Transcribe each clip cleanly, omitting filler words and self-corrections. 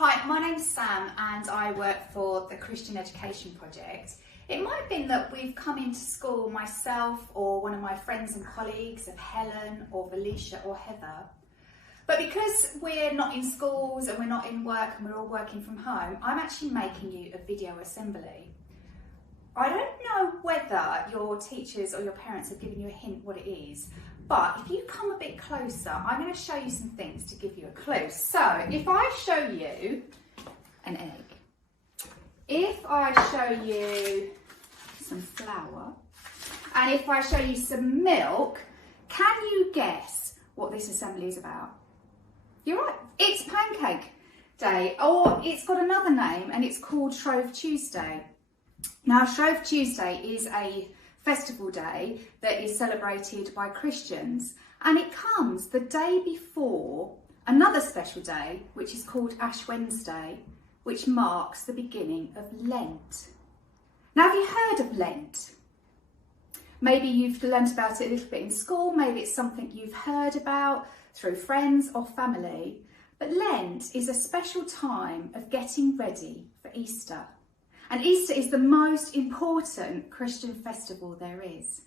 Hi, my name's Sam and I work for the Christian Education Project. It might have been that we've come into school, myself or one of my friends and colleagues of Helen or Felicia or Heather. But because we're not in schools and we're not in work and we're all working from home, I'm actually making you a video assembly. I don't know whether your teachers or your parents have given you a hint what it is, but if you come a bit closer, I'm going to show you some things to give you a clue. So, if I show you an egg, if I show you some flour, and if I show you some milk, can you guess what this assembly is about? You're right, it's Pancake Day, or it's got another name and it's called Shrove Tuesday. Now, Shrove Tuesday is a festival day that is celebrated by Christians, and it comes the day before another special day which is called Ash Wednesday, which marks the beginning of Lent. Now, have you heard of Lent? Maybe you've learned about it a little bit in school, maybe it's something you've heard about through friends or family, but Lent is a special time of getting ready for Easter. And Easter is the most important Christian festival there is.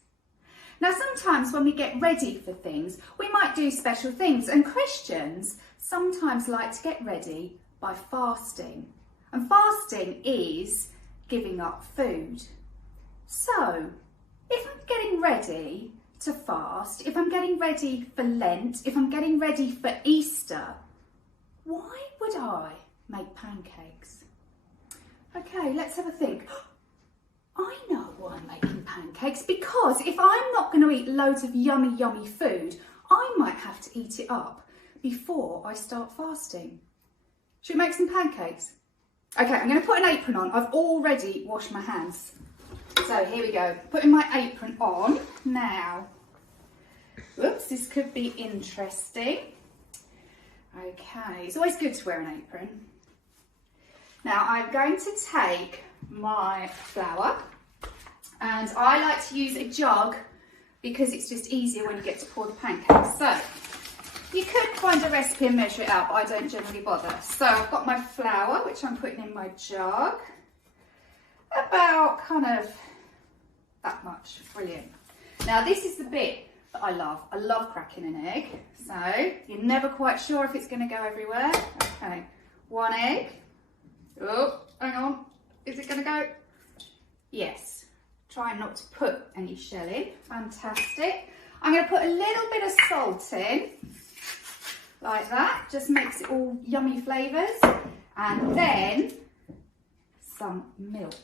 Now, sometimes when we get ready for things, we might do special things, and Christians sometimes like to get ready by fasting. And fasting is giving up food. So, if I'm getting ready to fast, if I'm getting ready for Lent, if I'm getting ready for Easter, why would I make pancakes? Okay, let's have a think. I know why I'm making pancakes, because if I'm not going to eat loads of yummy food, I might have to eat it up before I start fasting. Should we make some pancakes? Okay, I'm going to put an apron on. I've already washed my hands. So here we go, putting my apron on now. Whoops, this could be interesting. Okay, it's always good to wear an apron. Now, I'm going to take my flour, and I like to use a jug because it's just easier when you get to pour the pancakes. So, you could find a recipe and measure it out, but I don't generally bother. So, I've got my flour, which I'm putting in my jug, about kind of that much. Brilliant. Now, this is the bit that I love. I love cracking an egg. So, you're never quite sure if it's going to go everywhere. Okay, one egg. Oh, hang on. Is it going to go? Yes. Try not to put any shell in. Fantastic. I'm going to put a little bit of salt in, like that. Just makes it all yummy flavours. And then some milk.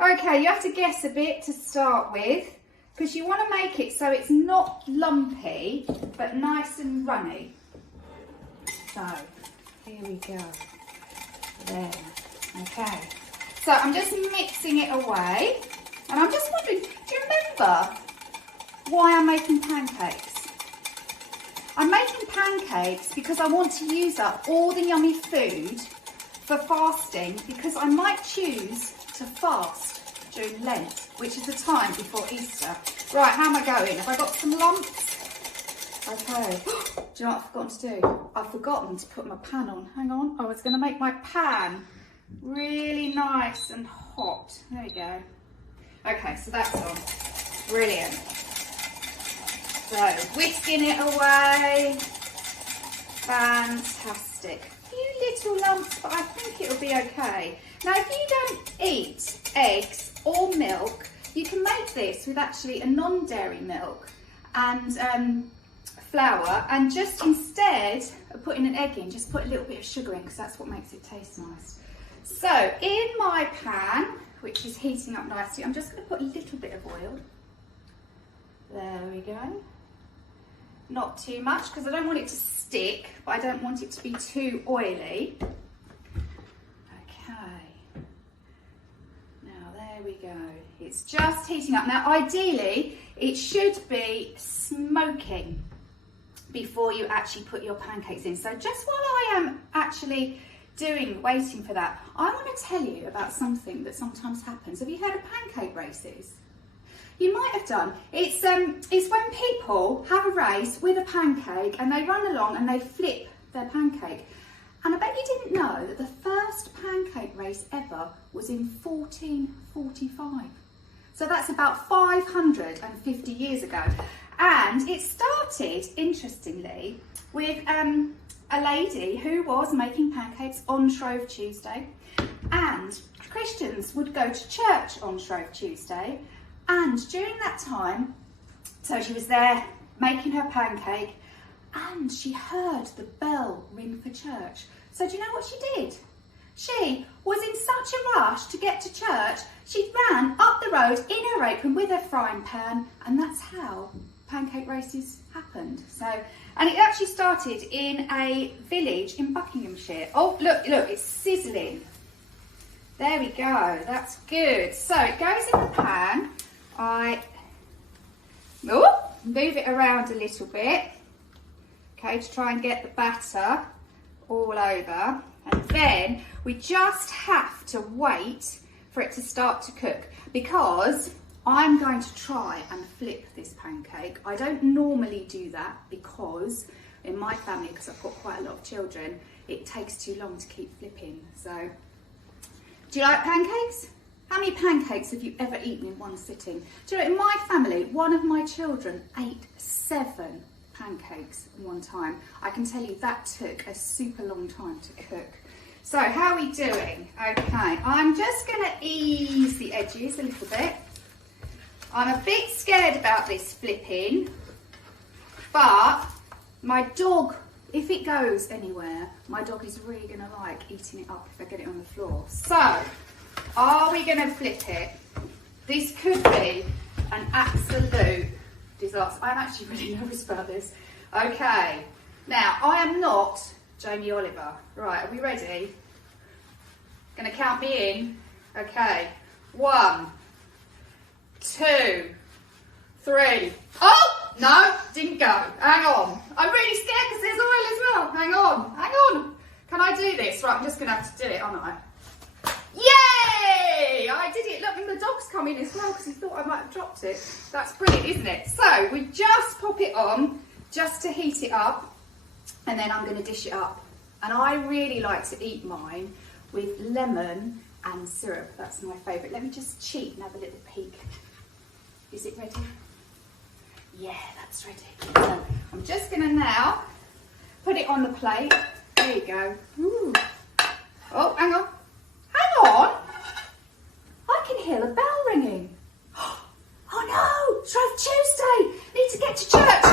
Okay, you have to guess a bit to start with, because you want to make it so it's not lumpy, but nice and runny. So, here we go. There. Okay, so I'm just mixing it away, and I'm just wondering, do you remember why I'm making pancakes? I'm making pancakes because I want to use up all the yummy food for fasting, because I might choose to fast during Lent, which is the time before Easter. Right, how am I going? Have I got some lumps? Okay. Do you know what I've forgotten to do? I've forgotten to put my pan on. Hang on. I was going to make my pan really nice and hot. There we go. Okay, so that's on. Brilliant. So, whisking it away. Fantastic. A few little lumps, but I think it'll be okay. Now, if you don't eat eggs or milk, you can make this with actually a non-dairy milk and flour, and just instead of putting an egg in, just put a little bit of sugar in, because that's what makes it taste nice. So in my pan, which is heating up nicely, I'm just going to put a little bit of oil. There we go. Not too much, because I don't want it to stick, but I don't want it to be too oily. Okay. Now there we go. It's just heating up. Now ideally, it should be smoking before you actually put your pancakes in. So just while I am actually waiting for that, I want to tell you about something that sometimes happens. Have you heard of pancake races? You might have done. It's when people have a race with a pancake and they run along and they flip their pancake. And I bet you didn't know that the first pancake race ever was in 1445. So that's about 550 years ago. And it started, interestingly, with a lady who was making pancakes on Shrove Tuesday. And Christians would go to church on Shrove Tuesday. And during that time, so she was there making her pancake, and she heard the bell ring for church. So do you know what she did? She was in such a rush to get to church, she ran up the road in her apron with her frying pan, and that's how pancake races happened. So, and it actually started in a village in Buckinghamshire. Oh, look, it's sizzling. There we go, that's good. So it goes in the pan. I move it around a little bit, okay, to try and get the batter all over. And then we just have to wait for it to start to cook, because I'm going to try and flip this pancake. I don't normally do that because in my family, because I've got quite a lot of children, it takes too long to keep flipping. So, do you like pancakes? How many pancakes have you ever eaten in one sitting? Do you know, in my family, one of my children ate 7 pancakes in one time. I can tell you that took a super long time to cook. So how are we doing? Okay, I'm just going to ease the edges a little bit. I'm a bit scared about this flipping, but my dog, if it goes anywhere, my dog is really going to like eating it up if I get it on the floor. So, are we going to flip it? This could be an absolute disaster. I'm actually really nervous about this. Okay, now I am not Jamie Oliver. Right, are we ready? Gonna count me in. Okay, 1, 2, 3. Oh, no, didn't go. Hang on. I'm really scared because there's oil as well. Hang on. Can I do this? Right, I'm just gonna have to do it, aren't I? Yay! I did it. Look, and the dog's come in as well because he thought I might have dropped it. That's brilliant, isn't it? So we just pop it on just to heat it up, and then I'm going to dish it up. And I really like to eat mine with lemon and syrup. That's my favourite. Let me just cheat and have a little peek. Is it ready? Yeah, that's ready. So I'm just going to now put it on the plate. There you go. Ooh. Oh, hang on. I can hear the bell ringing. Oh no, Shrove Tuesday. Need to get to church.